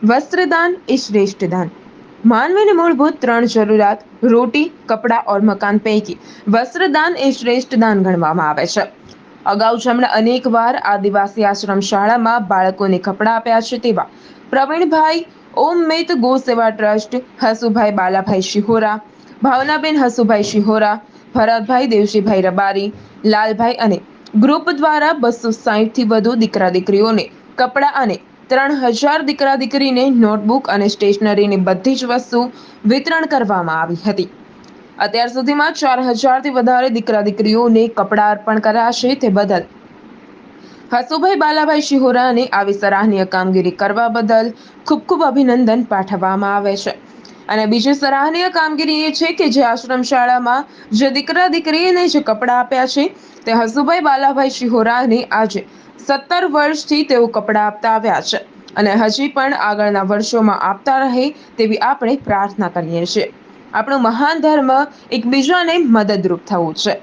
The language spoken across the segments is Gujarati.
વસ્ત્રદાન એ શ્રેષ્ઠ દાન માનવીની મૂળભૂત ત્રણ જરૂરિયાત, રોટી, કપડાં ઓર મકાન પૈકી. વસ્ત્રદાન એ શ્રેષ્ઠ દાન ગણવામાં આવે છે. અગાઉ જેમણે અનેકવાર આદિવાસી આશ્રમ શાળામાં બાળકોને કપડાં આપ્યા છે તેવા પ્રવીણભાઈ ઓમ મેત ગો સેવા ટ્રસ્ટ, હસુભાઈ બાલાભાઈ શિહોરા, ભાવનાબેન હસુભાઈ શિહોરા, ભરતભાઈ દેવજીભાઈ રબારી, લાલભાઈ અને ગ્રુપ દ્વારા બસો સાહીઠથી વધુ દીકરા દીકરીઓને કપડાં અને ત્રણ હજાર દીકરા દીકરીને નોટબુક અને સ્ટેશનરીની બધી જ વસ્તુ વિતરણ કરવામાં આવી હતી. અત્યાર સુધીમાં ચાર હજારથી વધારે દીકરા દીકરીઓને કપડાં અર્પણ કરાશે તે બદલ હસુભાઈ બાલાભાઈ શિહોરાને આવી સરાહનીય કામગીરી કરવા બદલ ખૂબ ખૂબ અભિનંદન પાઠવવામાં આવે છે. અને બીજી સરાહનીય કામગીરી એ છે કે જે આશ્રમ શાળામાં જે દીકરા દીકરીને જે કપડાં આપ્યા છે તે હસુભાઈ બાલાભાઈ શિહોરાને આજે સત્તર વર્ષથી તેઓ કપડાં આપતા આવ્યા છે અને હજી પણ આગળના વર્ષોમાં આપતા રહે તેવી આપણે પ્રાર્થના કરીએ છીએ. આપણો મહાન ધર્મ એકબીજાને મદદરૂપ થવું છે.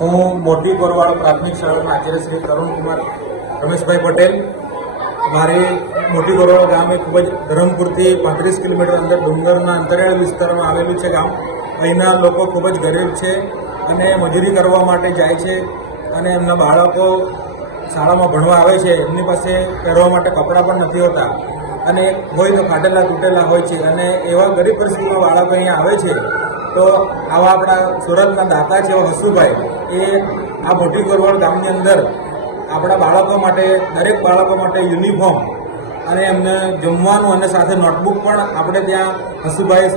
હું મોરબી કોરવાડ પ્રાથમિક શાળાના આચાર્ય શ્રી તરુણકુમાર રમેશભાઈ પટેલ. મારે મોટી કોરવાડ ગામ ખૂબ જ ધરમપુરથી પાંત્રીસ કિલોમીટર અંદર ડુંગરના અંતરિયાળ વિસ્તારમાં આવેલું છે ગામ. અહીંના લોકો ખૂબ જ ગરીબ છે અને મજૂરી કરવા માટે જાય છે. અને એમના બાળકો શાળામાં ભણવા આવે છે, એમની પાસે પહેરવા માટે કપડાં પણ નથી હોતા. અને હોય તો ફાટેલા તૂટેલા હોય છે અને એવા ગરીબ પરિસ્થિતિમાં બાળકો અહીંયા આવે છે, તો આવા આપણા સુરતના દાતા છે હસુભાઈ એ આ મોટી ગોરવડ ગામની અંદર આપણા બાળકો માટે, દરેક બાળકો માટે યુનિફોર્મ અને એમને જમવાનું અને સાથે નોટબુક પણ આપણે ત્યાં હસુભાઈ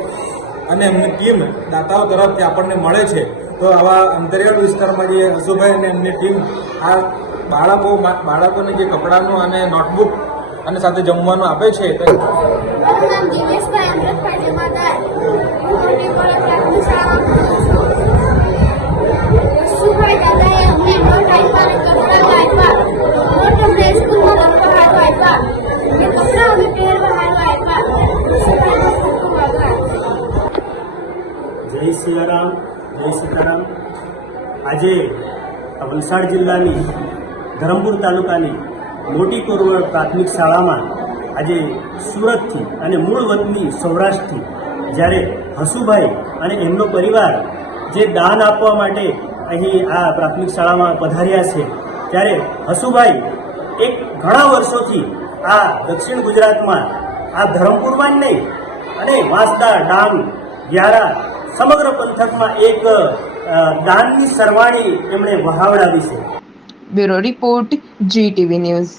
અને એમની ટીમ દાતાઓ તરફથી આપણને મળે છે. તો આવા અંતરિયાળ વિસ્તારમાં જે હસુભાઈ અને એમની ટીમ, આ બાળકો, બાળકોને જે કપડાનું અને નોટબુક અને સાથે જમવાનું આપે છે જય સિયારામ, જય સીતારામ. આજે વલસાડ જિલ્લાની ધરમપુર તાલુકાની મોટી કોરવડ પ્રાથમિક શાળામાં આજે સુરતથી અને મૂળ વતની સૌરાષ્ટ્રથી જ્યારે હસુભાઈ અને એમનો પરિવાર જે દાન આપવા માટે અહીં આ પ્રાથમિક શાળામાં પધાર્યા છે, ત્યારે હસુભાઈ એક ઘણા વર્ષોથી આ દક્ષિણ ગુજરાતમાં આ ધરમપુરમાં જ નહીં, અને વાંસદા ડાંગ વ્યારા સમગ્ર પંથકમાં એક દાનની સરવાણી એમણે વહાવડાવી છે. Bureau report GTV news.